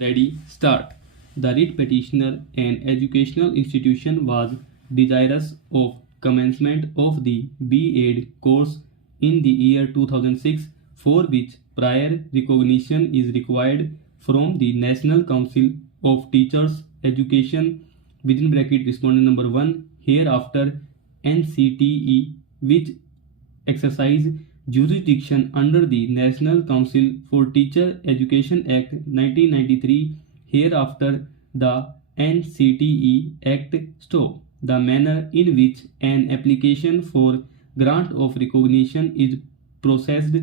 Ready, start. The writ petitioner, an educational institution, was desirous of commencement of the B.Ed course in the year 2006, for which prior recognition is required from the National Council of Teachers Education (respondent number 1) hereafter NCTE, which exercise jurisdiction under the National Council for Teacher Education Act 1993, hereafter the NCTE Act (STO). The manner in which an application for grant of recognition is processed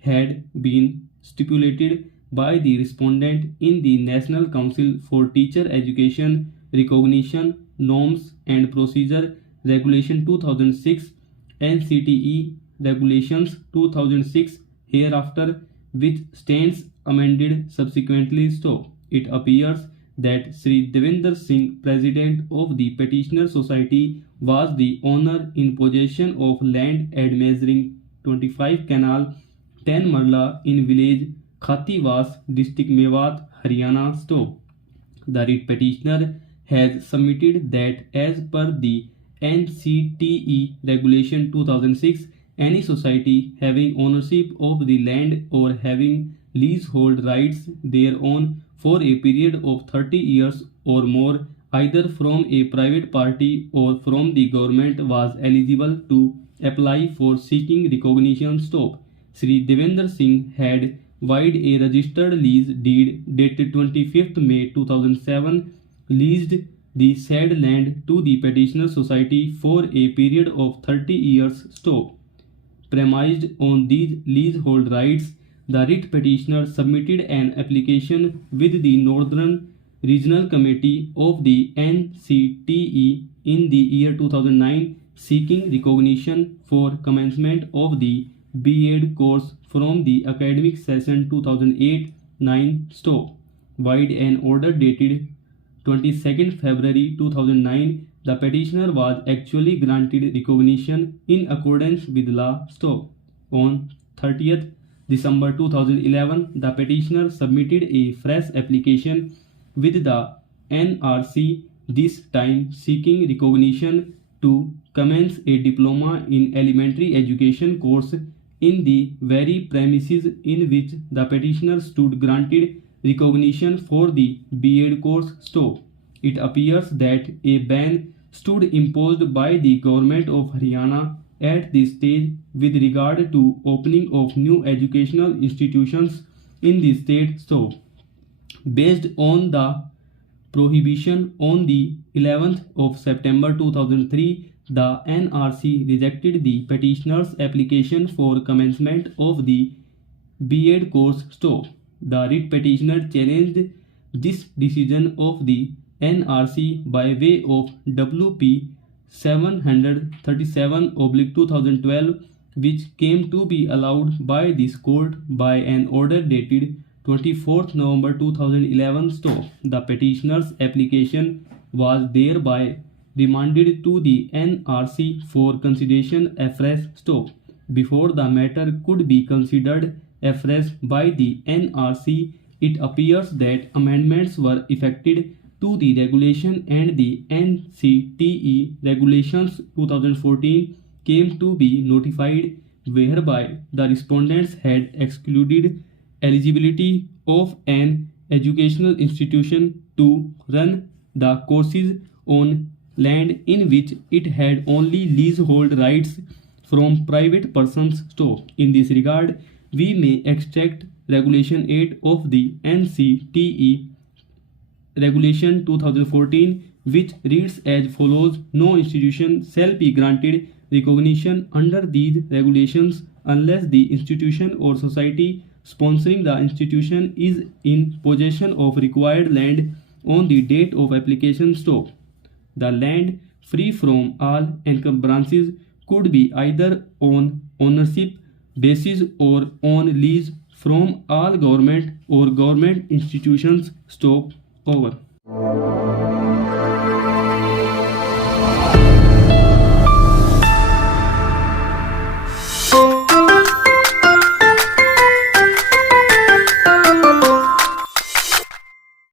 had been stipulated by the respondent in the National Council for Teacher Education Recognition Norms and Procedure Regulation 2006, NCTE Regulations 2006, hereafter, which stands amended subsequently. So, it appears that Sri Devinder Singh, President of the Petitioner Society, was the owner in possession of land at measuring 25 canal 10 marla in village Khatiwas, district Mewat, Haryana. So, the writ petitioner has submitted that as per the NCTE Regulation 2006, any society having ownership of the land or having leasehold rights thereon for a period of 30 years or more, either from a private party or from the government, was eligible to apply for seeking recognition. Stop. Sri Devendra Singh had vide a registered lease deed dated 25th May 2007, leased the said land to the Petitioner Society for a period of 30 years. Stop. Premised on these leasehold rights, the writ petitioner submitted an application with the Northern Regional Committee of the NCTE in the year 2009, seeking recognition for commencement of the B.Ed course from the academic session 2008-9. Stop. Vide an order dated 22nd February 2009, the petitioner was actually granted recognition in accordance with law. Stop. On 30th December 2011, the petitioner submitted a fresh application with the NRC, this time seeking recognition to commence a diploma in elementary education course in the very premises in which the petitioner stood granted recognition for the B.Ed course. Stop. It appears that a ban stood imposed by the government of Haryana at this stage with regard to opening of new educational institutions in the state. So, based on the prohibition on the 11th of September 2003, the NRC rejected the petitioner's application for commencement of the B.Ed course. So, the writ petitioner challenged this decision of the NRC by way of WP 737/2012, which came to be allowed by this court by an order dated 24th November 2011. So, the petitioner's application was thereby remanded to the NRC for consideration afresh. So, before the matter could be considered afresh by the NRC, it appears that amendments were effected to the regulation and the NCTE Regulations 2014 came to be notified, whereby the respondents had excluded eligibility of an educational institution to run the courses on land in which it had only leasehold rights from private persons. So, in this regard, we may extract Regulation 8 of the NCTE Regulation 2014, which reads as follows: no institution shall be granted recognition under these regulations unless the institution or society sponsoring the institution is in possession of required land on the date of application. So, the land free from all encumbrances could be either on ownership basis or on lease from all government or government institutions. Stop. Over.